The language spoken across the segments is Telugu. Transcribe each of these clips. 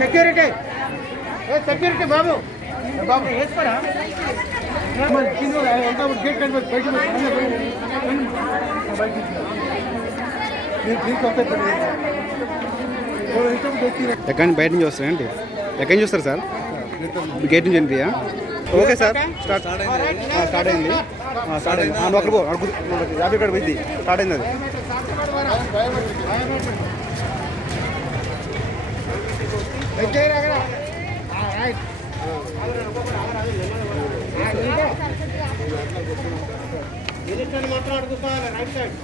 సెక్యూరిటీ సెక్యూరిటీ బాబు బాబు వేసుకోరా ఎక్కడి నుంచి బయట నుంచి వస్తాయండి? ఎక్కడి నుంచి వస్తారు సార్? గేట్ నుంచి ఎంట్రీయా? ఓకే సార్, స్టార్ట్ అయింది. ఒకరు 50 ఇక్కడ పోయింది, స్టార్ట్ అయింది. అది మాట్లాడుకోవాలి రైట్ సైడ్.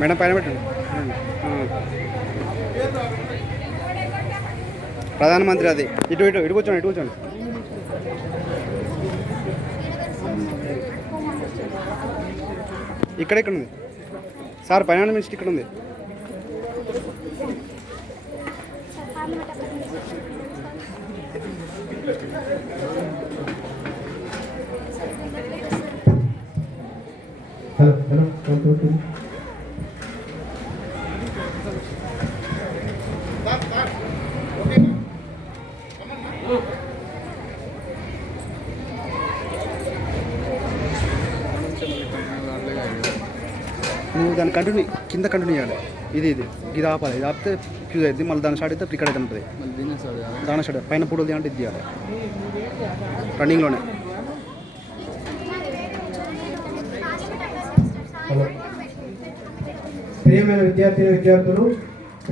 మేడం పైన పెట్టండి. ప్రధానమంత్రి అది ఇటు ఇటు ఇటు కూర్చోండి, ఇటు కూర్చోండి. ఇక్కడ ఉంది సార్, పైన మినిస్టర్ ఇక్కడ ఉంది. నువ్వు దాన్ని కంటిన్యూ కింద కంటిన్యూ చేయాలి. ఇది ఆపాలి. ఇది ఆపితే ఫ్యూజ్ అవుతుంది. మళ్ళీ దాని స్టార్ట్ అయితే ఇక్కడ అయితే ఉంటుంది. దాని స్టార్ట్ పైన పూడలు అంటే ఇది చేయాలి రన్నింగ్లోనే. ప్రియమైన విద్యార్థులు,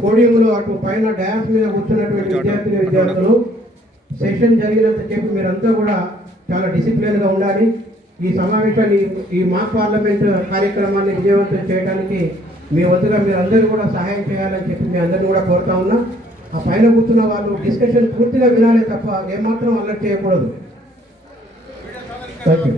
పోడియంలో అటు పైన డ్యాన్స్ మీద కూర్చున్నటువంటి విద్యార్థులు, సెషన్ జరిగినంత చెప్పి మీరంతా కూడా చాలా డిసిప్లిన్గా ఉండాలి. ఈ సమావేశాన్ని, ఈ మాక్ పార్లమెంట్ కార్యక్రమాన్ని విజయవంతం చేయడానికి మీ వంతుగా మీరందరూ కూడా సహాయం చేయాలని చెప్పి మీ అందరినీ కూడా కోరుతా ఉన్నా. ఆ పైన కూర్చున్న వాళ్ళు డిస్కషన్ పూర్తిగా వినాలే తప్ప ఏమాత్రం అలర్ట్ చేయకూడదు. Thank you.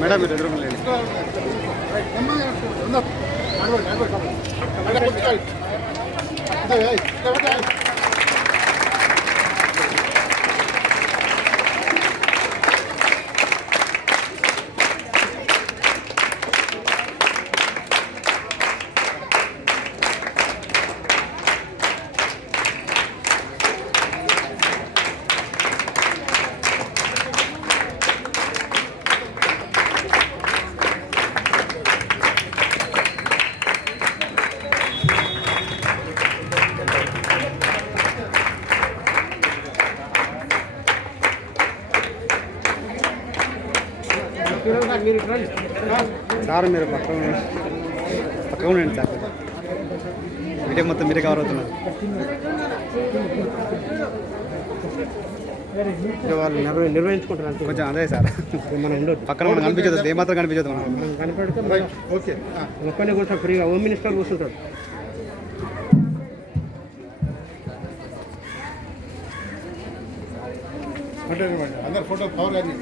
మేడం మీరు ఎదురు లేదు. సార్ మీరు పక్కగా ఉండండి సార్. వీడియో మొత్తం మీరే కవర్ అవుతున్నారు. వాళ్ళు నిర్వహించుకుంటున్నారు కొంచెం అదే సార్. మనం ఉండదు పక్కన మనం కనిపించదు, ఏమాత్రం కనిపించదు. మనం కనపడితే ఓకే ఒక్కనే కూర్చొని ఫ్రీగా హోమ్ మినిస్టర్ కూర్చుంటాడు. అందరు ఫోటో పవర్ కానీ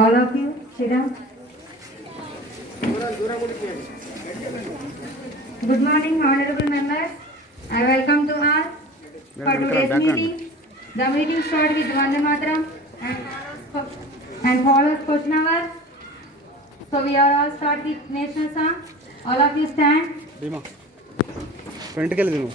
All of you, sit down. Good morning, honorable members. I welcome to all for today's meeting. The meeting starts with Vande Mataram and follows question hour. So we are all start with national song. All of you stand. భీమా ఫ్రంట్కి వెళ్ళి నువ్వు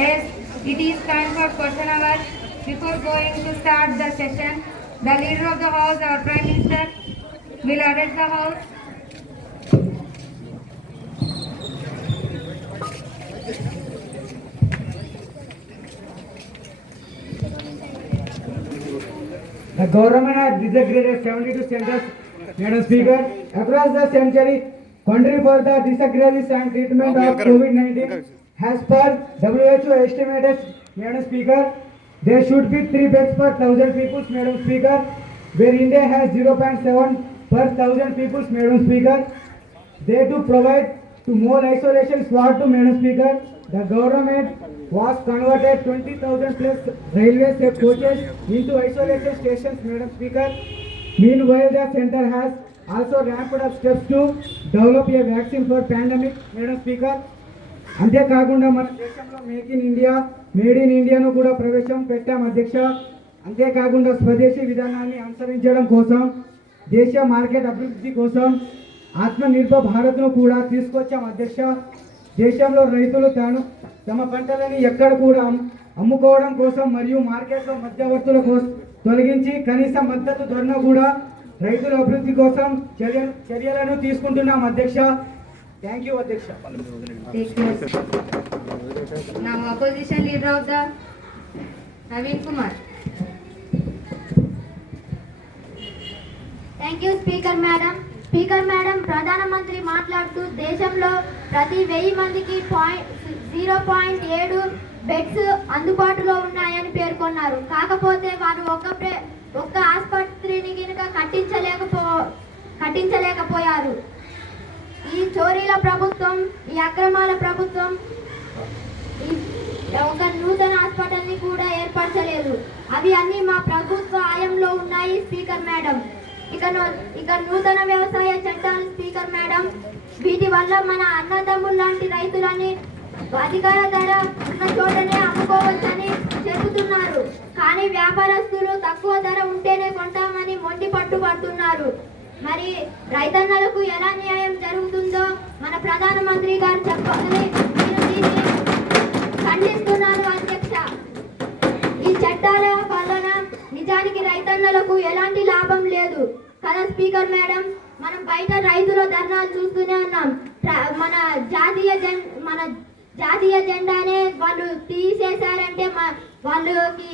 Yes, it is time for question hour. Before going to start the session, the leader of the house, our Prime Minister, will address the house. The government has desegregated 72 centers, Madam Speaker, across the century. Country for the diagnosis and treatment of COVID-19 has per WHO estimated, Madam Speaker, there should be 3 beds per 1,000 people, Madam Speaker, where India has 0.7 per 1,000 people, Madam Speaker. They to provide to more isolation slot to Madam Speaker. The government was converted 20,000 plus railway coaches into isolation stations, Madam Speaker. Meanwhile, the center has also ramped up steps to develop a vaccine for pandemic, Madam Speaker. అంతేకాకుండా మన దేశంలో మేడ్ ఇన్ ఇండియాను కూడా ప్రవేశం పెట్టాం అధ్యక్ష. అంతేకాకుండా స్వదేశీ విధానాన్ని అనుసరించడం కోసం దేశ మార్కెట్ అభివృద్ధి కోసం ఆత్మనిర్భర్ భారత్ను కూడా తీసుకొచ్చాం అధ్యక్ష. దేశంలో రైతులు తమ పంటలని ఎక్కడ కూడా అమ్ముకోవడం కోసం మరియు మార్కెట్లో మధ్యవర్తుల కోసం తొలగించి కనీస మద్దతు ధరను కూడా రైతుల అభివృద్ధి కోసం చర్యలను తీసుకుంటున్నాం అధ్యక్ష. థ్యాంక్ యూ అధ్యక్ష. Now opposition leader of the Naveen Kumar. Thank you speaker madam. Speaker madam, ప్రధానమంత్రి మాట్లాడుతూ దేశంలో ప్రతి 1000 మందికి 0.7 బెడ్స్ అందుబాటులో ఉన్నాయని పేర్కొన్నారు. కాకపోతే వారు ఒక్క ఆసుపత్రిని కనుక కట్టించలేకపోయారు. ఈ చోరీల ప్రభుత్వం, ఈ అక్రమాల ప్రభుత్వం ఒక నూతన హాస్పిటల్ని కూడా ఏర్పరచలేదు. అవి అన్ని మా ప్రభుత్వ ఆయంలో ఉన్నాయి స్పీకర్ మేడం. ఇక నూతన వ్యవసాయ చట్టాలు స్పీకర్ మేడం, వీటి వల్ల మన అన్నదమ్ముల లాంటి రైతులని అధికార ధర ఉన్న చోటనే అమ్ముకోవచ్చని చెబుతున్నారు. కానీ వ్యాపారస్తులు తక్కువ ధర ఉంటేనే కొంటామని మొండి పట్టుబడుతున్నారు. మరి రైతన్నలకు ఎలా న్యాయం జరుగుతుందో మన ప్రధానమంత్రి గారు చెప్పాలని నేను దీన్ని ఖండిస్తున్నాను అధ్యక్ష. ఈ చట్టాల వలన నిజానికి రైతన్నలకు ఎలాంటి లాభం లేదు కదా స్పీకర్ మేడం. మనం బయట రైతుల ధర్నాలు చూస్తూనే ఉన్నాం. మన జాతీయ జెండానే వాళ్ళు తీసేశారంటే వాళ్ళకి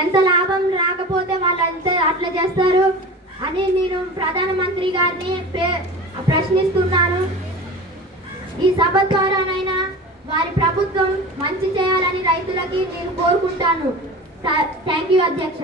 ఎంత లాభం రాకపోతే వాళ్ళు అట్లా చేస్తారు అని నేను ప్రధానమంత్రి గారిని ప్రశ్నిస్తున్నాను. ఈ సభ ద్వారానైనా వారి ప్రభుత్వం మంచి చేయాలని రైతులకి నేను కోరుకుంటాను. థ్యాంక్ యూ అధ్యక్ష.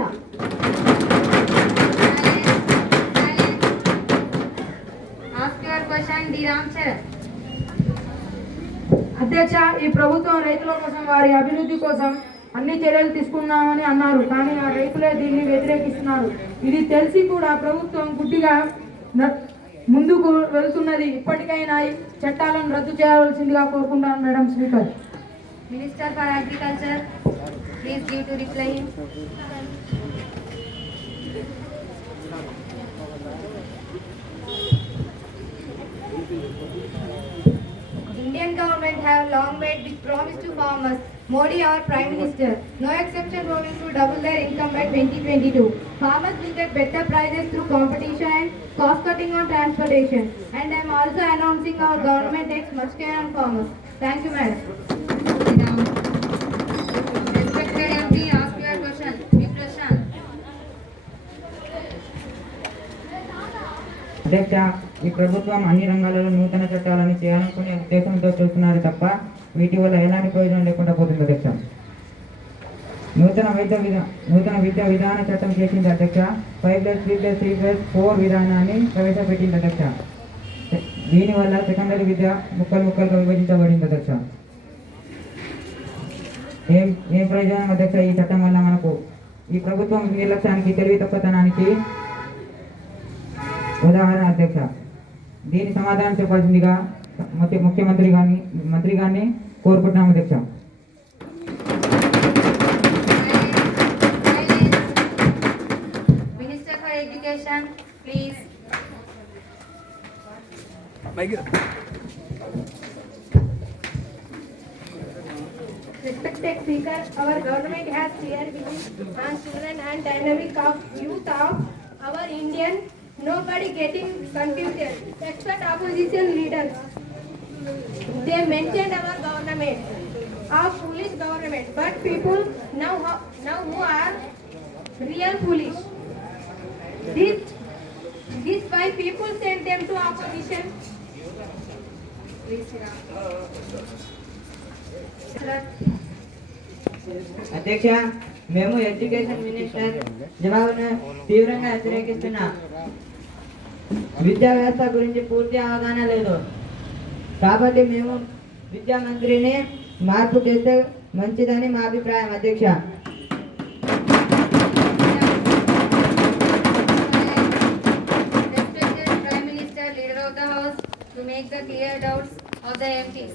అధ్యక్ష, ఈ ప్రభుత్వం రైతుల కోసం, వారి అభివృద్ధి కోసం అన్ని చర్యలు తీసుకున్నామని అన్నారు. కానీ ఆ రైతులే దీన్ని వ్యతిరేకిస్తున్నారు. ఇది తెలిసి కూడా ప్రభుత్వం గుడ్డిగా ముందుకు వెళ్తున్నది. ఇప్పటికైనా చట్టాలను రద్దు చేయవలసిందిగా కోరుకుంటాను madam speaker. Minister for Agriculture, please give to reply him. Indian government have long made big promise to farmers. Modi, our Prime Minister, no exception promised to double their income by 2022. Farmers will get better prices through competition and cost cutting on transportation. And I am also announcing our government takes much care on farmers. Thank you, madam. Respected MP, ask your question. Be Prashant. అధ్యక్ష, ఈ ప్రభుత్వం అన్ని రంగాలలో నూతన చట్టాలను చేయాలనుకునే ఉద్దేశంతో చూస్తున్నారు తప్ప వీటి వల్ల ఎలాంటి ప్రయోజనం లేకుండా పోతుంది అధ్యక్ష. నూతన విద్యా విధాన చట్టం చేసింది అధ్యక్ష. 5+3+3+4 విధానాన్ని ప్రవేశపెట్టింది అధ్యక్ష. దీనివల్ల సెకండరీ విద్య ముక్కలుగా విభజించబడింది అధ్యక్ష. ఏం ప్రయోజనం అధ్యక్ష ఈ చట్టం వల్ల మనకు? ఈ ప్రభుత్వం నిర్లక్ష్యానికి, తెలివి తక్కువతనానికి ఉదాహరణ అధ్యక్ష. దీని సమాధానం చెప్పాల్సిందిగా మంత్రి గారిని కోరుకుంటున్నాము అధ్యక్ష. Minister for Education, please. Respected Speaker, our government has clear vision on children and dynamic of youth of our Indian. Nobody getting confused. Expert opposition leaders. They mentioned our government, our foolish government, but people now who are real foolish. This why people send them to opposition. అధ్యక్ష, మేము ఎడ్యుకేషన్ మినిస్టర్ జవాబును తీవ్రంగా వ్యతిరేకిస్తున్నాం. విద్యా వ్యవస్థ గురించి పూర్తి అవగాహన లేదు కాబట్టి మేము విద్యా మంత్రిని మార్పు చేస్తే మంచిదని మా అభిప్రాయం అధ్యక్ష. Respected Prime Minister, Leader of the House, to make the clear doubts of the MPs.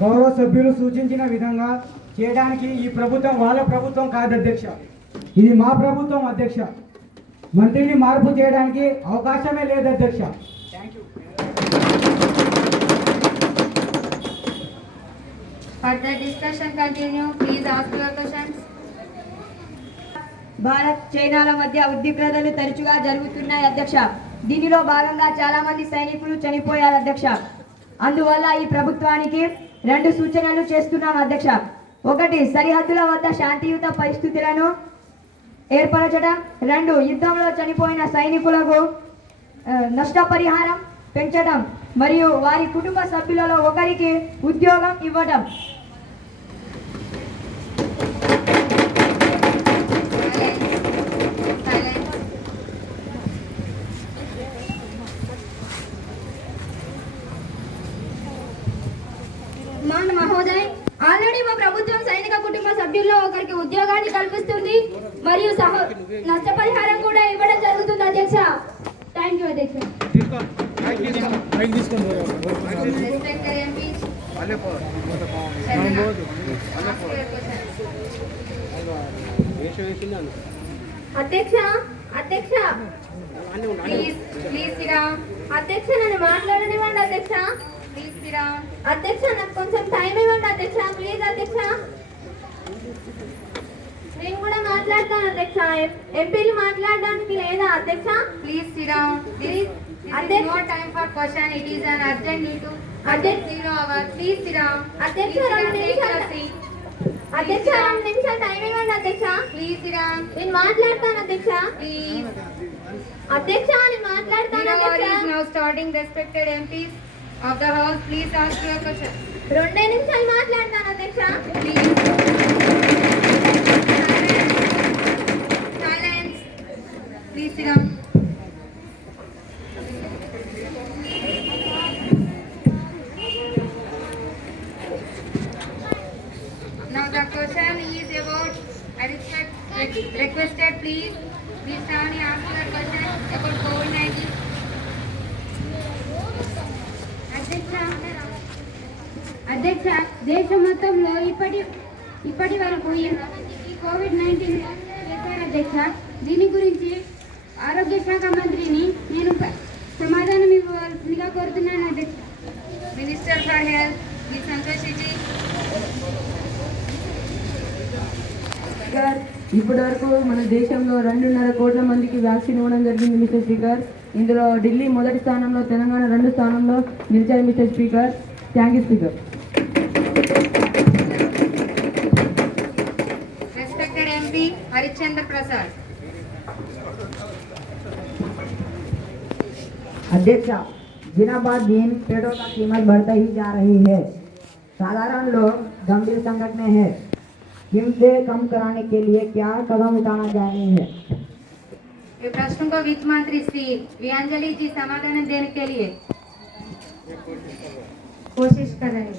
గౌరవ సభ్యులు సూచించిన విధంగా చేయడానికి ఈ ప్రభుత్వం వాళ్ళ ప్రభుత్వం కాదు అధ్యక్ష, ఇది మా ప్రభుత్వం అధ్యక్ష. మంత్రిని మార్పు చేయడానికి అవకాశమే లేదు అధ్యక్ష. Further discussion continue. Please ask your questions. Bharat చైనాల మధ్య ఉద్రిక్తతలు తరచుగా జరుగుతున్నాయి అధ్యక్ష. దీనిలో భాగంగా చాలా మంది సైనికులు చనిపోయారు అధ్యక్ష. అందువల్ల ఈ ప్రభుత్వానికి 2 సూచనలు చేస్తున్నాం అధ్యక్ష. 1, సరిహద్దుల వద్ద శాంతియుత పరిస్థితులను ఏర్పరచడం. 2, యుద్ధంలో చనిపోయిన సైనికులకు నష్టపరిహారం పెంచడం మరియు వారి కుటుంబ సభ్యులలో ఒకరికి ఉద్యోగం ఇవ్వడం. మహోదయ్, ఆల్రెడీ మా ప్రభుత్వం సైనిక కుటుంబ సభ్యుల్లో ఒకరికి ఉద్యోగాన్ని కల్పిస్తుంది మరియు నష్టపరిహారం కూడా ఇవ్వడం జరుగుతుంది అధ్యక్ష. థ్యాంక్ యూ అధ్యక్ష. Respected MPs. అధ్యక్ష అధ్యక్ష Please sit down. అధ్యక్ష నన్ను మాట్లాడనివ్వండి అధ్యక్ష. Please sit down. అధ్యక్ష నాకు కొంచెం టైం ఇవ్వండి అధ్యక్ష, ప్లీజ్ అధ్యక్ష. నేను కూడా మాట్లాడతాను అధ్యక్ష. ఎంపీలు మాట్లాడడానికి లేదా అధ్యక్ష? Please sit down. This is no time for question. It is an urgent need to attend 0 hour. Please sit down. అధ్యక్ష Please sit down. 2 Take your నిమిషాలు seat. అధ్యక్ష 2 నిమిషాలు టైం ఇవ్వండి అధ్యక్ష. Please sit down. నేను మాట్లాడతాను అధ్యక్ష. Please. అధ్యక్ష నేను మాట్లాడతాను 0 hour అధ్యక్ష. is now starting. Respected MPs of the House, please ask your question. 2 నిమిషాలు మాట్లాడతాను అధ్యక్ష. Please. Silence. Please sit down. Now the question is about respected requested, please stand and ask your question about COVID-19. అధ్యక్ష, దేశం మొత్తంలో ఇప్పటి వరకు ఈ కోవిడ్-19 చేశారు అధ్యక్ష. దీని గురించి ఆరోగ్య శాఖ మంత్రిని నేను సమాధానం ఇవ్వవలసిందిగా కోరుతున్నాను అధ్యక్ష. Minister for health Shri Santosh ji. ఇప్పటి వరకు మన దేశంలో 2.5 కోట్ల మందికి వ్యాక్సిన్ ఇవ్వడం జరిగింది మిస్టర్ స్పీకర్. ఇందులో ఢిల్లీ మొదటి స్థానంలో, తెలంగాణ 2 స్థానంలో నిలిచాయి mister speaker. Thank you speaker. Respected MP Harishchandra Prasad. अध्यक्ष, दिनों बाद दिन पेट्रोल का कीमत बढ़ता ही जा रही है. साधारण लोग गंभीर संकट में है. कीमतें कम कराने के लिए क्या कदम उठाना जा रहे हैं? ये प्रश्न को वित्त मंत्री श्री वियांजलि जी समाधान देने के लिए कोशिश कर रहे हैं.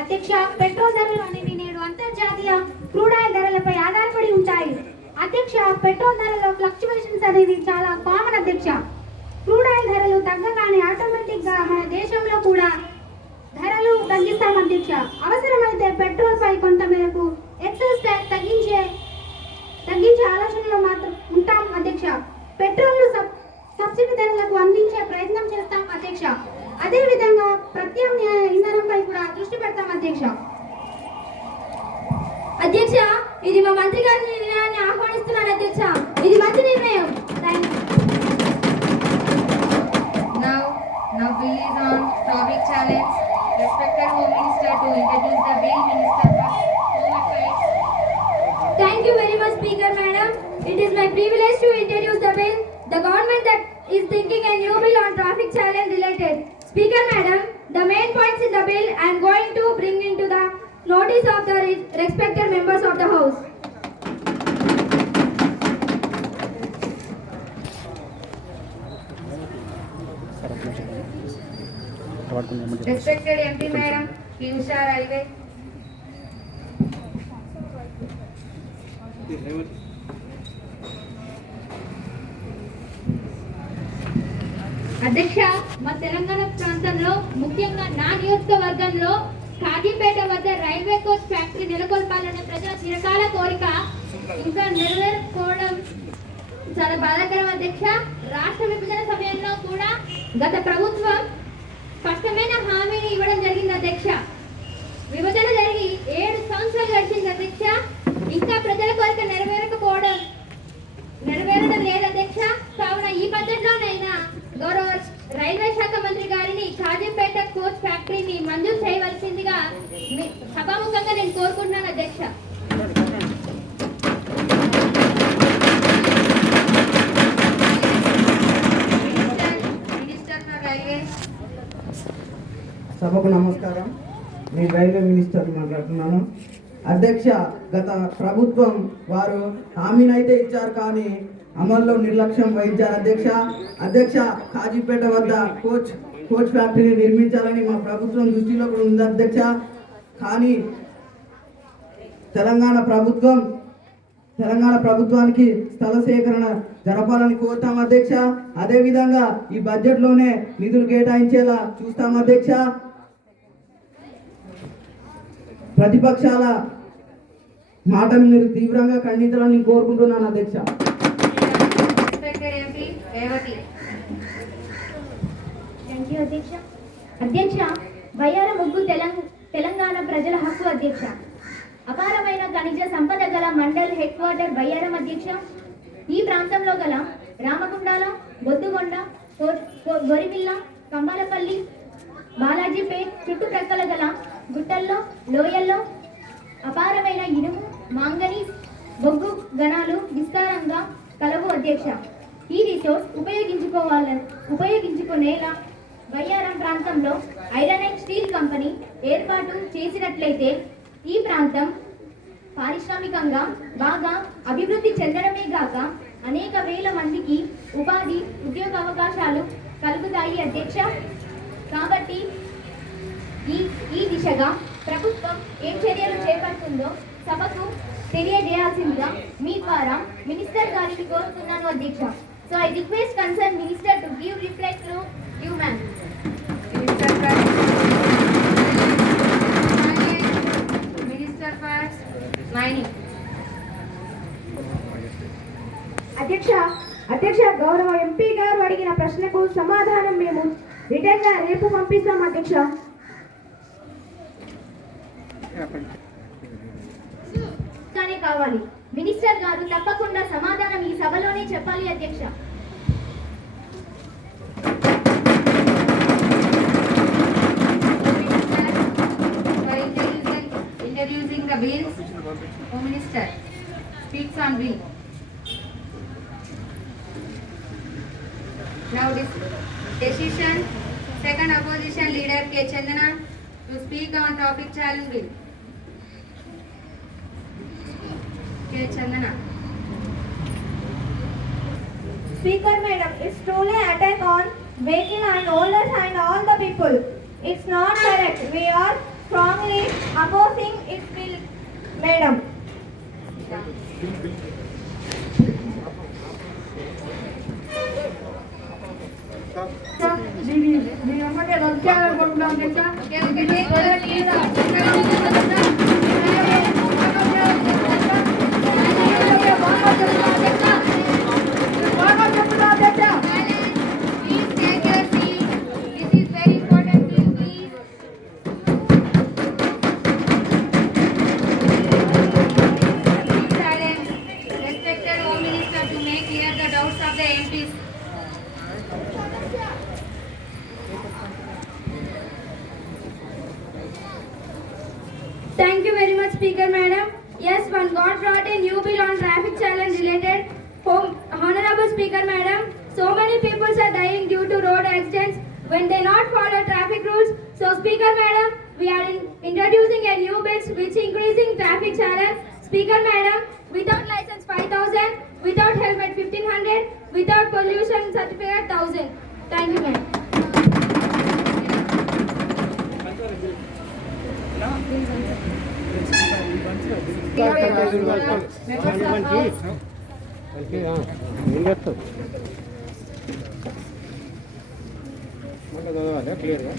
అధ్యక్ష, పెట్రోల్ ధరలు అనేవి నేడు అంతర్జాతీయ క్రూడ్ ఆయిల్ ధరలపై ఆధారపడి ఉంటాయి. అధ్యక్ష, పెట్రోల్ ధరలో ఫ్లక్చువేషన్స్ అనేది చాలా కామన్ అధ్యక్ష. క్రూడ్ ఆయిల్ ధరలు తగ్గగానే ఆటోమేటిక్ గా మన దేశంలో కూడా ధరలు తగ్గిస్తాం అధ్యక్ష. అవసరమైతే పెట్రోల్ పై కొంత మేరకు ఎక్సైజ్ ట్యాక్స్ తగ్గించే ఆలోచనలో మాత్రం ఉంటాం అధ్యక్ష. పెట్రోల్ సబ్సిడీ ధరలకు అందించే ప్రయత్నం చేస్తాం అధ్యక్ష. అదే విధంగా ప్రత్యామ్నాయ ఇంధనంపై కూడా దృష్టి పెడతాం అధ్యక్ష. అధ్యక్ష, ఇది మా మంత్రి గారి నిర్ణయాన్ని ఆహ్వానిస్తున్నాను అధ్యక్ష. ఇది మంచి నిర్ణయం. Now bill is on topic challenge. Respected Home Minister to introduce the bill. Minister for Home Affairs. Thank you very much, Speaker Madam. It is my privilege to introduce the bill. The government that is thinking a new bill on traffic challenge related. Speaker Madam, the main points in the bill I am going to bring into the notice of the respected members of the House. Respected MP Madam, Usha Railway. అధ్యక్ష, మా తెలంగాణ ప్రాంతంలో ముఖ్యంగా నా నియోజకవర్గంలో కాజీపేట వద్ద రైల్వే కోచ్ ఫ్యాక్టరీ నెలకొల్పాలనే ప్రజల చిరకాల కోరిక ఇంకా నెరవేర్చుకోవడం చాలా బాధాకరం అధ్యక్ష. రాష్ట్ర విభజన సమయంలో కూడా గత ప్రభుత్వం స్పష్టమైన హామీని ఇవ్వడం జరిగింది అధ్యక్ష. విభజన జరిగి 7 సంవత్సరాలు గడిచింది అధ్యక్ష. ఇంకా ప్రజల కోరిక నెరవేరడం లేదు అధ్యక్ష. కావున ఈ బడ్జెట్లోనైనా గౌరవ రైల్వే శాఖ మంత్రి గారిని కాజీపేట కోచ్ ఫ్యాక్టరీని మంజూరు చేయవలసిందిగా సభాముఖంగా నేను కోరుకుంటున్నాను అధ్యక్ష. Minister for Railways. సభకు నమస్కారం. నేను రైల్వే మినిస్టర్ మాట్లాడుతున్నాను. అధ్యక్ష, గత ప్రభుత్వం వారు హామీనైతే ఇచ్చారు కానీ అమల్లో నిర్లక్ష్యం వహించారు అధ్యక్ష. కాజీపేట వద్ద కోచ్ ఫ్యాక్టరీని నిర్మించాలని మా ప్రభుత్వం దృష్టిలో కూడా ఉంది అధ్యక్ష. కానీ తెలంగాణ ప్రభుత్వానికి స్థల సేకరణ జరపాలని కోరుతాం అధ్యక్ష. అదేవిధంగా ఈ బడ్జెట్లోనే నిధులు కేటాయించేలా చూస్తాం అధ్యక్ష. ప్రతిపక్షాల మాటను మీరు తీవ్రంగా ఖండించాలని కోరుకుంటున్నాను అధ్యక్ష. అధ్యక్ష, బయ్యార ముగ్గు తెలంగాణ ప్రజల హక్కు అధ్యక్ష. అపారమైన ఖనిజ సంపద గల మండల్ హెడ్ క్వార్టర్ బయ్యారం అధ్యక్ష. ఈ ప్రాంతంలో గల రామగుండాల, బొద్దుగొండ, గొరిమిల్ల, కంబాలపల్లి, బాలాజీపేట్ చుట్టుప్రక్కల గల గుట్టల్లో, లోయల్లో అపారమైన ఇనుము, మాంగనీస్, బొగ్గు గణాలు విస్తారంగా కలవు అధ్యక్ష. ఈ రిసోర్స్ ఉపయోగించుకునేలా బయ్యారం ప్రాంతంలో ఐరన్ అండ్ స్టీల్ కంపెనీ ఏర్పాటు చేసినట్లయితే ఈ ప్రాంతం పారిశ్రామికంగా బాగా అభివృద్ధి చెందడమే గాక అనేక వేల మందికి ఉద్యోగ అవకాశాలు కలుగుతాయి అధ్యక్ష. కాబట్టి ఈ దిశగా ప్రభుత్వం ఏం చర్యలు చేపడుతుందో సభకు తెలియజేయాల్సిందిగా మీ ద్వారా మినిస్టర్ గారిని కోరుతున్నాను అధ్యక్ష. So I request concern minister to give reply to you ma'am. Minister for mining. అధ్యక్ష గౌరవ ఎంపీ గారు అడిగిన ప్రశ్నకు సమాధానం మేము రిటర్న్ గా రేపు పంపిస్తాం అధ్యక్ష. కానీ కావాలి మినిస్టర్ గారు తప్పకుండా సమాధానం ఈ సభలోనే చెప్పాలి అధ్యక్ష. Introducing the bills. Home Minister speaks on bill. Now this decision, second opposition leader K. Chandana to speak on topic challenge bill. K. Chandana. Speaker Madam, it's truly attack on vehicle and owners and all the people. It's not correct. We are strongly opposing its bill, Madam. మీ అమ్మటే రద్దు చేయాలనుకుంటున్నాం Please take your seat. This is very important bill, please. Please silence. Respected Home Minister to make clear the doubts of the MPs. Thank you very much, Speaker Madam. Yes, one God brought a new bill on traffic challenge related. Honorable Speaker Madam, so many people are dying due to road accidents when they not follow traffic rules. So Speaker Madam, we are introducing a new bill which increasing traffic challenge. Speaker Madam, without license 5,000, without helmet 1,500, without pollution certificate 1,000. Thank you, ma'am. ఏం చేస్తావు మళ్ళీ చదవాలి క్లియర్గా.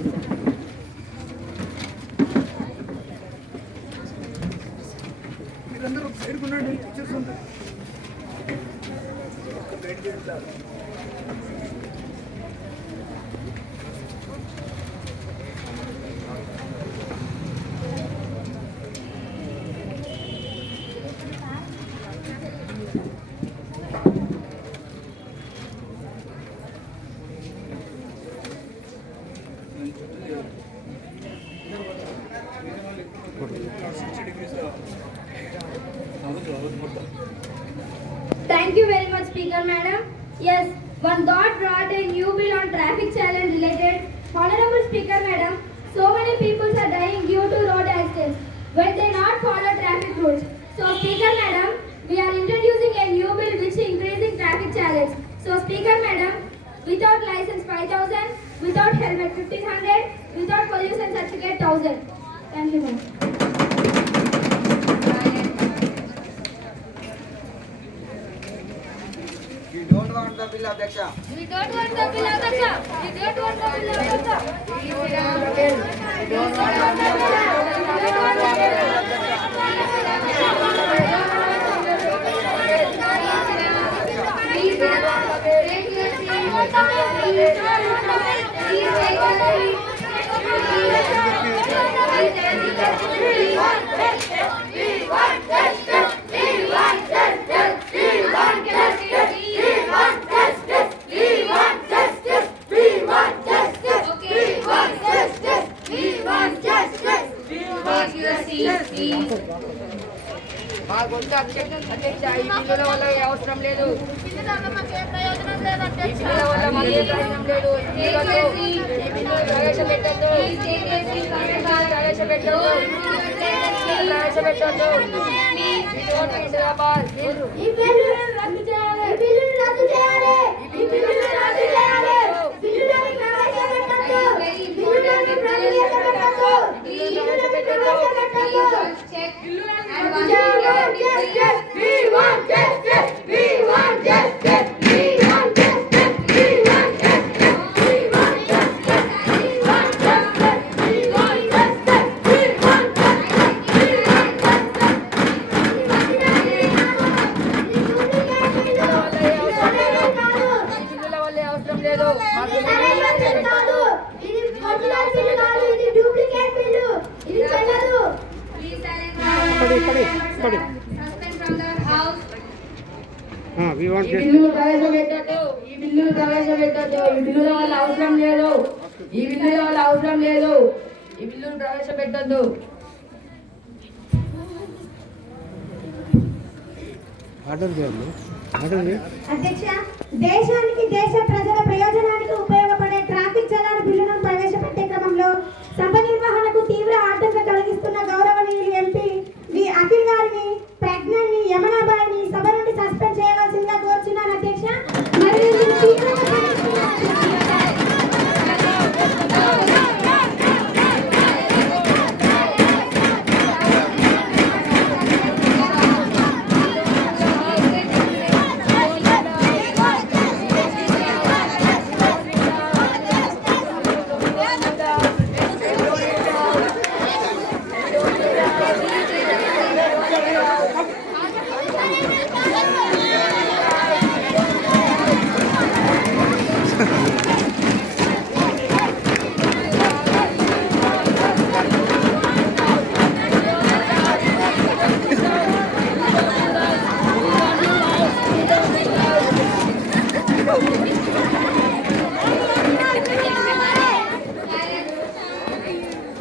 Thank you very much, Speaker Madam. Yes, one God brought a new bill on traffic challenge related. Honorable Speaker Madam, so many people are dying due to road accidents when they not follow traffic rules. So Speaker Madam, we are introducing a new bill which increasing traffic challenge. So Speaker Madam, without license 5,000, without helmet 1,500, without pollution certificate 1,000. Thank you, ma'am. We don't want the bill, Adhyaksha. We don't want the bill, Adhyaksha. We don't want the bill, Adhyaksha. We don't want the bill. We don't want the bill. We don't want the bill. Please take your మా గొంతు అధ్యక్ష ఈ బిల్లుల వల్ల అవసరం లేదు. ఈ బిల్లుల వల్ల మాకు ఏ ప్రయోజనం లేదు. ఈ బిల్లు ప్రవేశపెట్టద్దు. ఈ బిల్లులను రద్దు చేయాలి. ఈ బిల్లులను రద్దు చేయాలి. ఈ బిల్లులను రద్దు చేయాలి. బిల్లులను ప్రవేశపెట్టద్దు. బిల్లులను ప్రవేశపెట్టద్దు. బిల్లులను ప్రవేశపెట్టద్దు. check and once we get this we want ఈ బిల్లులు ప్రవేశపెట్టద్దు, ఈ బిల్లులు ప్రవేశపెట్టద్దు, ఈ బిల్లుల వల్ల అవసరం లేదు, ఈ బిల్లుల వల్ల అవసరం లేదు, ఈ బిల్లులు ప్రవేశపెట్టద్దు. అధ్యక్ష, దేశానికి దేశ ప్రజల ప్రయోజనానికి ఉపయోగపడే ట్రాఫిక్ చలాన్ బిల్లును ప్రవేశపెట్టే క్రమంలో సభ నిర్వహణకు తీవ్ర ఆటంకం కలిగిస్తున్న గౌరవనీయులు ఎంపీ వి అఖిల్ గారిని, ప్రజ్ఞని, యమునాబాయిని సభ నుండి సస్పెండ్ చేయవలసిందిగా కోరుచున్నాను అధ్యక్ష. మరియు దీన్ని తీవ్రంగా ఖండిస్తున్నాను.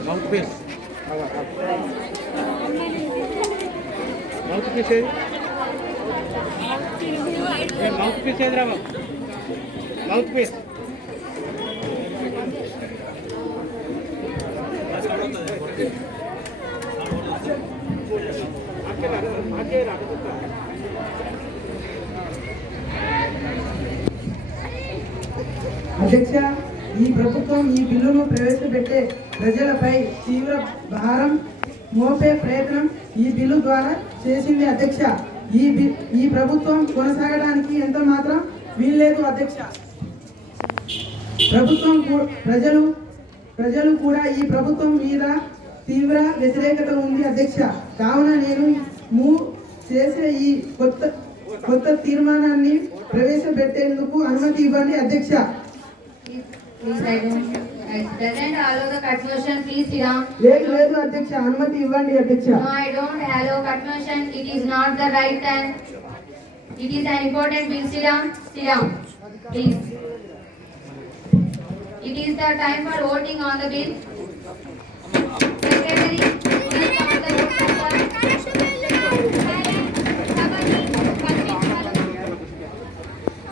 మౌత్ పీస్ మౌత్ పీస్ ఏది మౌత్ పీస్ ఏదిరా మౌత్ పీస్ అధ్యక్ష, ఈ ప్రభుత్వం ఈ బిల్లును ప్రవేశపెట్టే ప్రజలపై తీవ్ర భారం మోపే ప్రయత్నం ఈ బిల్లు ద్వారా చేసింది అధ్యక్ష. ఈ ప్రభుత్వం కొనసాగడానికి ఎంత మాత్రం వీల్లేదు అధ్యక్ష. ప్రజలు కూడా ఈ ప్రభుత్వం మీద తీవ్ర వ్యతిరేకత ఉంది అధ్యక్ష. కావున నేను చేసే ఈ కొత్త తీర్మానాన్ని ప్రవేశపెట్టేందుకు అనుమతి ఇవ్వండి అధ్యక్ష. Doesn't allow the cut motion. Please sit down. లేదు అధ్యక్ష, అనుమతి ఇవ్వండి అధ్యక్ష. No, I don't allow cut motion. It is not the right time. It is an important bill. Sit down. Sit down. Please. It is the time for voting on the bill. Secretary, please count the votes for.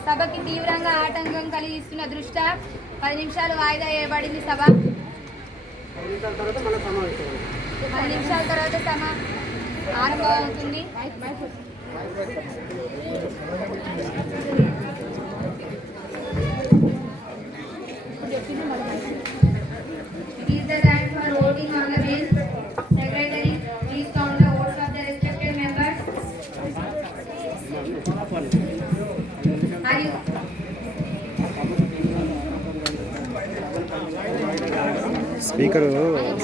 సభకి తీవ్రంగా ఆటంకం కలిగిస్తున్న దృష్ట్యా 10 నిమిషాలు వాయిదా వేయబడింది. సభ 10 నిమిషాల తర్వాత సభ ఆరంభమవుతుంది. It is the time for voting on the bill. Secretary, please count the votes of the respected members. Are you?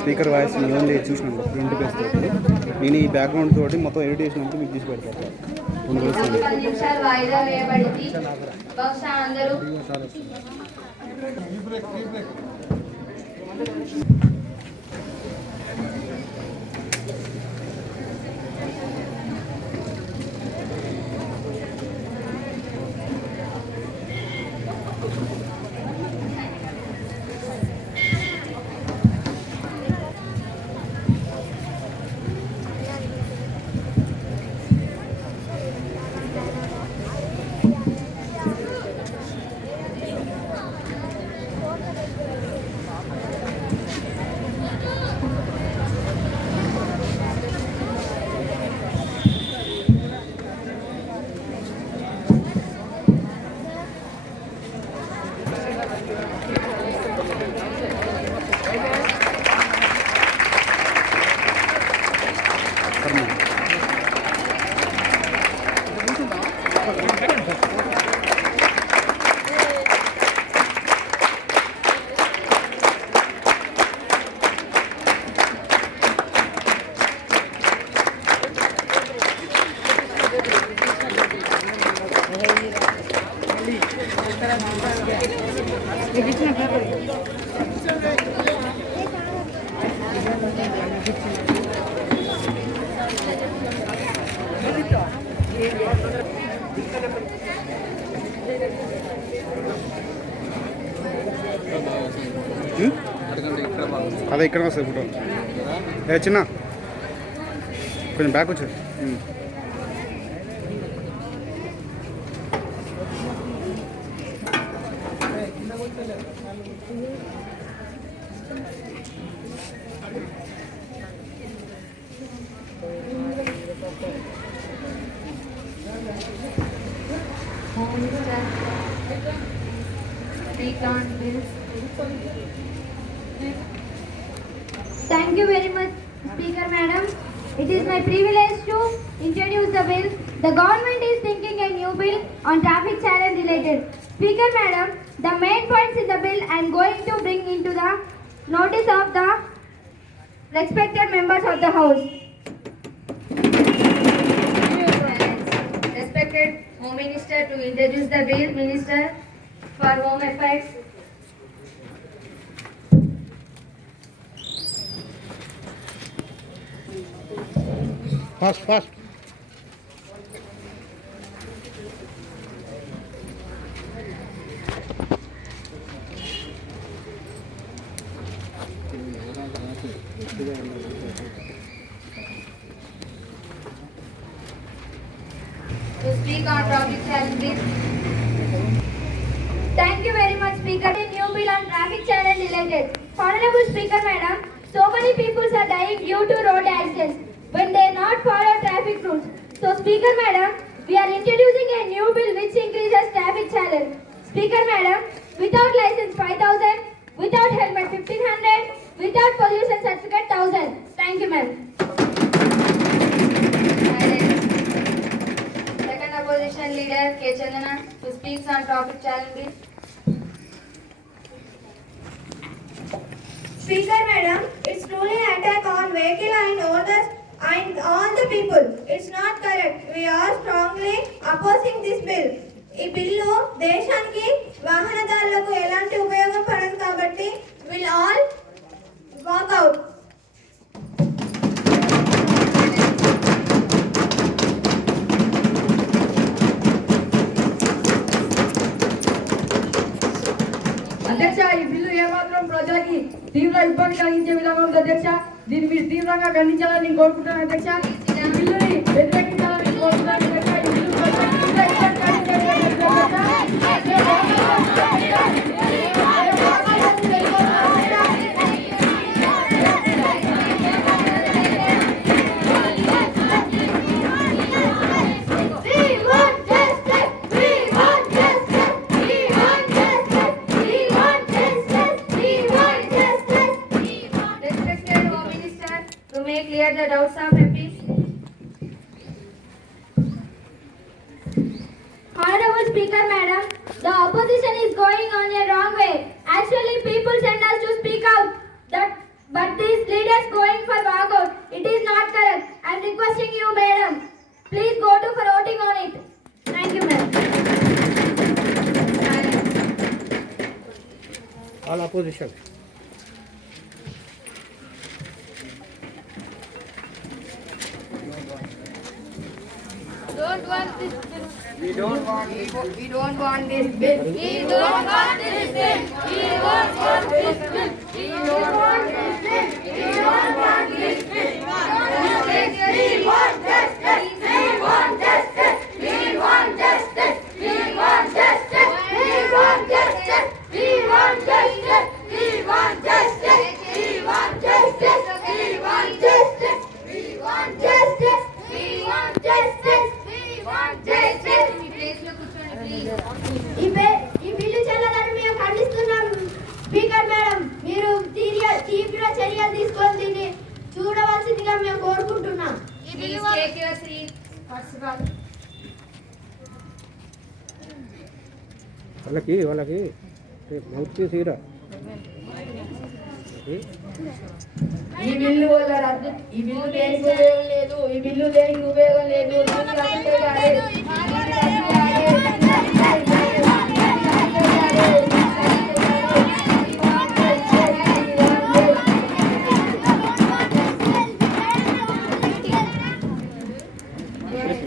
Speaker voice only చూసినాను ఫ్రంట్ పేజ్ తోటి. నేను ఈ బ్యాక్గ్రౌండ్ తోటి మొత్తం ఎడిట్ చేసినప్పుడు మీకు తీసి పెడతాను. 10 నిమిషాలు వాయిదా వేయబడింది. బహుశా అందరూ అదే ఇక్కడ వస్తుంది ఫోటో. చిన్న కొంచెం బ్యాక్ వచ్చారు. Speak on bills. Thank you very much, Speaker Madam. It is my privilege to introduce the bill. The government is thinking a new bill on traffic challenge related. Speaker Madam, the main points in the bill I am going to bring into the notice of the respected members of the House. Respected Home Minister to introduce the bill, Minister for Home Affairs. Fast. To speak on traffic challenges. Thank you very much, Speaker. A new bill on traffic challenge related. Honorable Speaker Madam, so many people are dying due to road accidents when they not follow traffic rules. So Speaker Madam, we are introducing a new bill which increases traffic challenge. Speaker Madam, without license 5,000, without helmet 1,500, without pollution certificate 1,000. Thank you, ma'am. Second opposition leader K. Chandana to speak on traffic challenges. Speaker Madam, it's truly an attack on vehicle and owners and all the people. It's not correct. We are strongly opposing this bill. ఈ బిల్లు దేశానికి వాహనదారులకు ఎలాంటి ఉపయోగం పడదు కాబట్టి విల్ ఆల్ వాక్ అవుట్. అధ్యక్ష, ఈ బిల్లు ఏమాత్రం ప్రజలకి తీవ్ర ఇబ్బంది కలిగించే విధంగా ఉంది అధ్యక్ష. దీన్ని మీరు తీవ్రంగా ఖండించాలని నేను కోరుకుంటున్నాను అధ్యక్ష. ఈ బిల్లుని వ్యతిరేకించాలని నేను కోరుకుంటున్నాను అధ్యక్ష. ఈ బిల్లు ప్రజలకు తీవ్ర ఇబ్బంది కలిగించే విధంగా ఉంది Respected Home Minister to make clear the doubts of MPs. Honorable Speaker Madam, the opposition is going on a wrong way. Actually, people send us to speak out. But these leaders going for walkout. It is not correct. I am requesting you, Madam. Please go to for voting on it. Thank you, ma'am. All opposition. Don't want this bill. We don't want this bill. We don't want this bill. We don't want this bill. We don't want this bill. We don't want this bill. We don't want this bill. We want justice. We want justice. We want justice. We want justice. We want justice. We want justice. We want justice. We want justice. We want justice. We want justice. We want justice. We want justice. Me place లో కూర్చోండి ప్లీజ్. ఈ బిల్లు చెల్లదని మేము ఖండిస్తున్నాం. స్పీకర్ మేడం, మీరు తీవ్ర చర్యలు తీసుకొని దీన్ని చూడవలసిందిగా మేము కోరుకుంటున్నాం. ఈ బిల్లు టేక్ యువర్ సీట్. వాళ్ళకి మౌత్ తీసిరా. ఈ బిల్లు వల్ల రద్దు. ఈ బిల్లు దేనికి ఉపయోగం లేదు. ఈ బిల్లు దేనికి ఉపయోగం లేదు.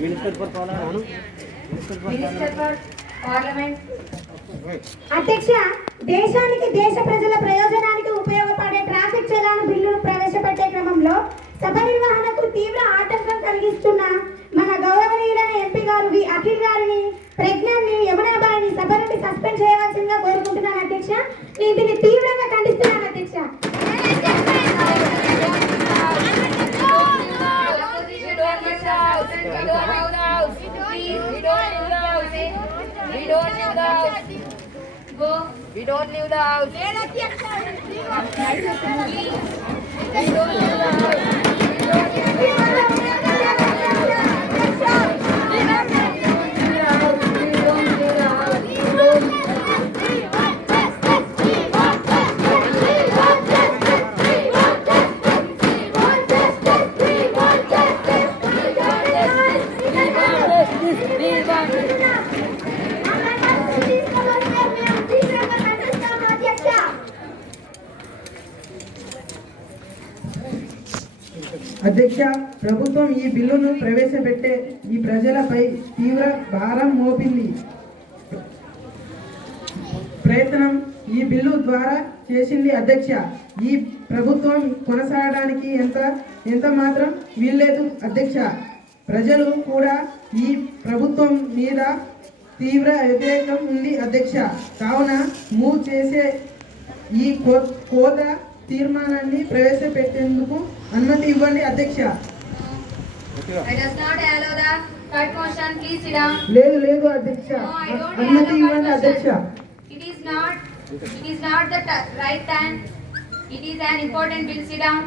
మినిస్టర్ ఫర్ పాలన Officer for Parliament. అధ్యక్ష, దేశానికి దేశ ప్రజల ప్రయోజనానికి ఉపయోగపడే ట్రాఫిక్ చలాన్ బిల్లును ప్రవేశపెట్టే క్రమంలో సభ నిర్వహణకు తీవ్ర ఆటంకం కలిగిస్తున్న మన గౌరవనీయులైన ఎంపీ గారు వి అఖిల్ గారిని, ప్రజ్ఞాన్ని, యమునాబాయిని సభ నుండి సస్పెండ్ చేయవలసిందిగా కోరుకుంటున్నాను అధ్యక్ష. నేను దీన్ని తీవ్రంగా ఖండిస్తున్నాను అధ్యక్ష. We don't leave the house. అధ్యక్ష, ప్రభుత్వం ఈ బిల్లును ప్రవేశపెట్టే ఈ ప్రజలపై తీవ్ర భారం మోపింది. ప్రయత్నం ఈ బిల్లు ద్వారా చేసింది అధ్యక్ష. ఈ ప్రభుత్వం కొనసాగడానికి ఎంత మాత్రం వీల్లేదు అధ్యక్ష. ప్రజలు కూడా ఈ ప్రభుత్వం మీద తీవ్ర వ్యతిరేకం ఉంది అధ్యక్ష. కావున మూవ్ చేసే ఈ కోత తీర్మానాన్ని ప్రవేశపెట్టేందుకు అనుమతి ఇవ్వండి అధ్యక్ష. I does not allow the cut motion. Please sit down. లేదు అధ్యక్ష, No, I don't అనుమతి allow ఇవ్వండి cut అధ్యక్ష. motion. It is not the right time. It is an important bill. Sit down.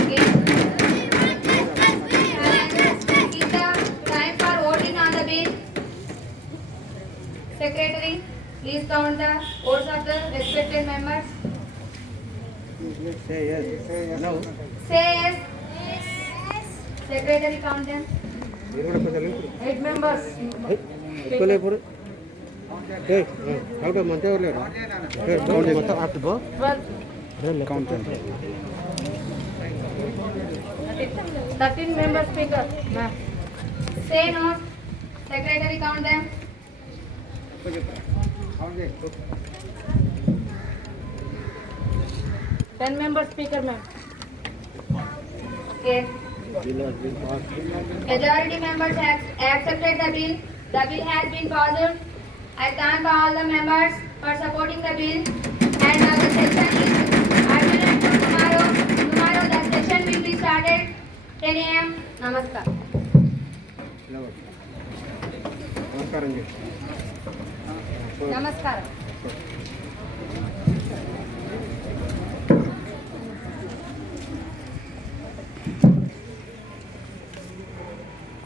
Okay. It is the time for voting on the bill. Secretary, please count the votes of the respected members. Say yes. No. Say yes. Secretary, count them. 8 members. ఇప్పుడు అవుట్ మంచి ఎవరు లేరు మొత్తం ఆపుకో 12. Count 13 members speaker. Say no. Secretary, count them. 10 members speaker, ma'am. Okay. Majority members have accepted the bill. The bill has been passed. I thank all the members for supporting the bill. And the session is adjourned to tomorrow. Tomorrow the session will be started 10 a.m. Namaskar. Namaskar.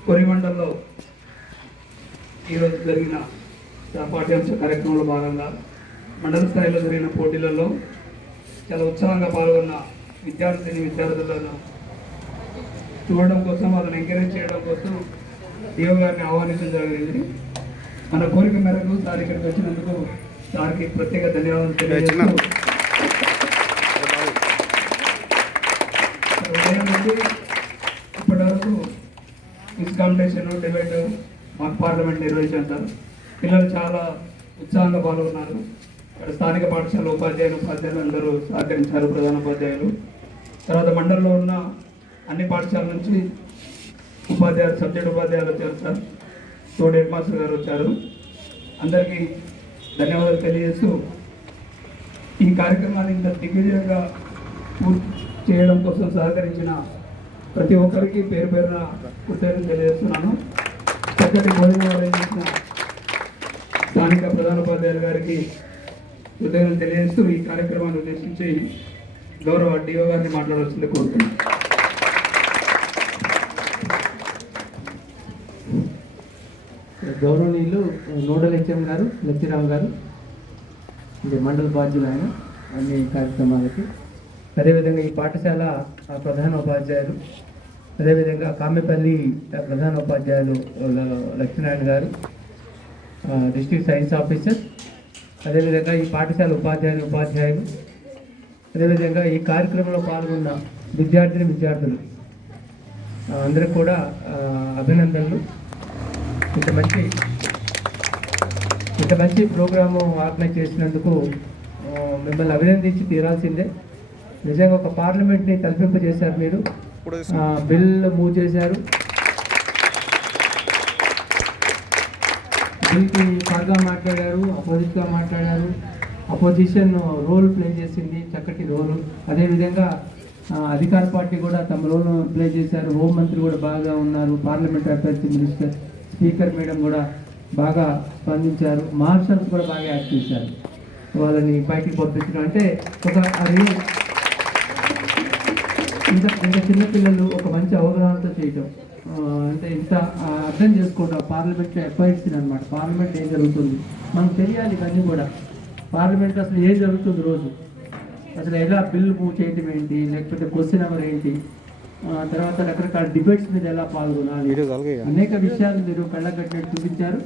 కొరిమండల్లో ఈరోజు జరిగిన పాఠ్యాంశ కార్యక్రమంలో భాగంగా మండల స్థాయిలో జరిగిన పోటీలలో చాలా ఉత్సాహంగా పాల్గొన్న విద్యార్థులను చూడడం కోసం, వాళ్ళని ఎంకరేజ్ చేయడం కోసం డిఓ గారిని ఆహ్వానించడం జరిగింది. మన కోరిక మేరకు సార్ ఇక్కడికి వచ్చినందుకు సార్కి ప్రత్యేక ధన్యవాదాలు తెలియజేస్తున్నాను. ఉదయం నుండి ఇప్పటి వరకు క్విజ్ కాంపిటీషన్, డిబేట్, మాక్ పార్లమెంట్ నిర్వహించారు. పిల్లలు చాలా ఉత్సాహంగా పాల్గొన్నారు. ఇక్కడ స్థానిక పాఠశాల ఉపాధ్యాయులు అందరూ సహకరించారు, ప్రధాన ఉపాధ్యాయులు. తర్వాత మండలంలో ఉన్న అన్ని పాఠశాలల నుంచి ఉపాధ్యాయులు, సబ్జెక్ట్ ఉపాధ్యాయులు వచ్చారు సార్. తోడు హెడ్ మాస్టర్ గారు వచ్చారు. అందరికీ ధన్యవాదాలు తెలియజేస్తూ ఈ కార్యక్రమాన్ని ఇంత దిగ్విజయంగా పూర్తి చేయడం కోసం సహకరించిన ప్రతి ఒక్కరికి పేరు పేరున కృతజ్ఞతలు తెలియజేస్తున్నాను. చక్కటి భోజనం చేసిన స్థానిక ప్రధానోపాధ్యాయులు గారికి కృతజ్ఞతలు తెలియజేస్తూ ఈ కార్యక్రమాన్ని ఉద్దేశించి గౌరవ డిఓ గారిని మాట్లాడాల్సింది కోరుతున్నాను. గౌరవనీయులు నోడల్ హెచ్ఎం గారు, లచ్చిరామ్ గారు, మండల బాధ్యులు ఆయన అన్ని కార్యక్రమాలకి, అదేవిధంగా ఈ పాఠశాల ప్రధాన ఉపాధ్యాయులు, అదేవిధంగా కామెపల్లి ప్రధాన ఉపాధ్యాయులు లక్ష్మీనారాయణ గారు, డిస్ట్రిక్ట్ సైన్స్ ఆఫీసర్, అదేవిధంగా ఈ పాఠశాల ఉపాధ్యాయులు, అదేవిధంగా ఈ కార్యక్రమంలో పాల్గొన్న విద్యార్థులు అందరికీ కూడా అభినందనలు. ఇంత మంచి ప్రోగ్రాము ఆర్గనైజ్ చేసినందుకు మిమ్మల్ని అభినందించి తీరాల్సిందే. నిజంగా ఒక పార్లమెంట్ని తలపింపజేశారు మీరు. బిల్ మూవ్ చేశారు. బిల్కి ఫర్గా మాట్లాడారు, అపోజిట్గా మాట్లాడారు. అపోజిషన్ రోల్ ప్లే చేసింది, చక్కటి రోలు. అదేవిధంగా అధికార పార్టీ కూడా తమ రోల్ ప్లే చేశారు. హోంమంత్రి కూడా బాగా ఉన్నారు. Parliament affairs minister, speaker madam కూడా బాగా స్పందించారు. మార్షల్స్ కూడా బాగా యాక్ట్ చేశారు. వాళ్ళని బయటికి పంపించడం అంటే ఒక ఇంత చిన్నపిల్లలు ఒక మంచి అవగాహనతో చేయటం అంటే ఇంత అర్థం చేసుకోవడం పార్లమెంట్ అఫైర్స్ అనమాట. పార్లమెంట్ ఏం జరుగుతుంది మనకు తెలియాలి. ఇవన్నీ కూడా పార్లమెంట్ అసలు ఏం జరుగుతుంది రోజు, అసలు ఎలా బిల్లు మూవ్ చేయటం ఏంటి, లేకపోతే క్వశ్చన్ అవర్ ఏంటి, తర్వాత రకరకాల డిబేట్స్ మీద ఎలా పాల్గొనాలి, అనేక విషయాలు మీరు కళ్ళగట్టినట్టు చూపించారు.